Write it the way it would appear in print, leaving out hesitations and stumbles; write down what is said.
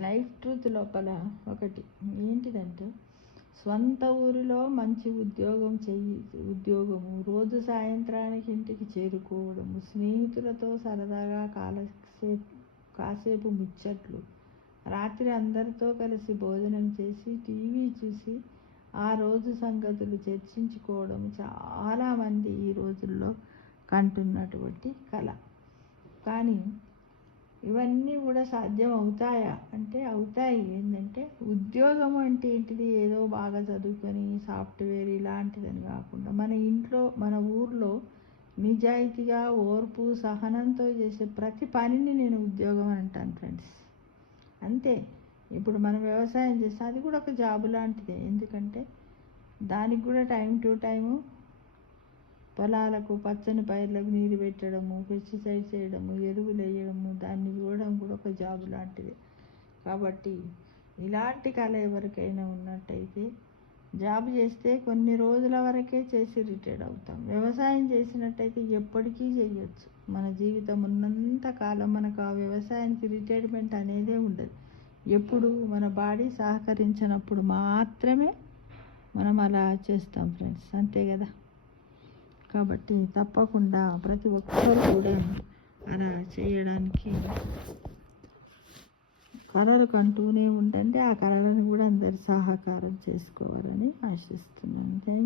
Life truth లోపల ఒకటి ఏంటిదంటే, స్వంత ఊరిలో మంచి ఉద్యోగము, రోజు సాయంత్రానికి ఇంటికి చేరుకోవడము, స్నేహితులతో సరదాగా కాసేపు ముచ్చట్లు, రాత్రి అందరితో కలిసి భోజనం చేసి టీవీ చూసి ఆ రోజు సంగతులు చర్చించుకోవడం చాలామంది ఈ రోజుల్లో కంటున్నటువంటి కళ. కానీ ఇవన్నీ కూడా సాధ్యం అవుతాయా అంటే అవుతాయి. ఏంటంటే ఉద్యోగం అంటే ఏంటిది, ఏదో బాగా చదువుకొని సాఫ్ట్వేర్ ఇలాంటిదని కాకుండా మన ఇంట్లో మన ఊర్లో నిజాయితీగా ఓర్పు సహనంతో చేసే ప్రతి పనిని నేను ఉద్యోగం అని అంటాను ఫ్రెండ్స్. అంతే. ఇప్పుడు మనం వ్యవసాయం చేస్తే అది కూడా ఒక జాబు లాంటిదే. ఎందుకంటే దానికి కూడా టైం టు టైము పొలాలకు పచ్చని పైర్లకు నీరు పెట్టడము, పెస్టిసైడ్ చేయడము, ఎరువులు వేయడము, దాన్ని ఇవ్వడం కూడా ఒక జాబు లాంటిదే. కాబట్టి ఇలాంటి కళ ఎవరికైనా ఉన్నట్టయితే జాబ్ చేస్తే కొన్ని రోజుల వరకే చేసి రిటైర్డ్ అవుతాం. వ్యవసాయం చేసినట్టయితే ఎప్పటికీ చేయొచ్చు. మన జీవితం ఉన్నంత కాలం మనకు ఆ వ్యవసాయానికి రిటైర్మెంట్ అనేదే ఉండదు. ఎప్పుడు మన బాడీ సహకరించినప్పుడు మాత్రమే మనం అలా చేస్తాం ఫ్రెండ్స్. అంతే కదా. కాబట్టి తప్పకుండా ప్రతి ఒక్కరు కూడా అలా చేయడానికి కళలు కంటూనే ఉండండి. ఆ కళలను కూడా అందరు సహకారం చేసుకోవాలని ఆశిస్తున్నాను. Thank you.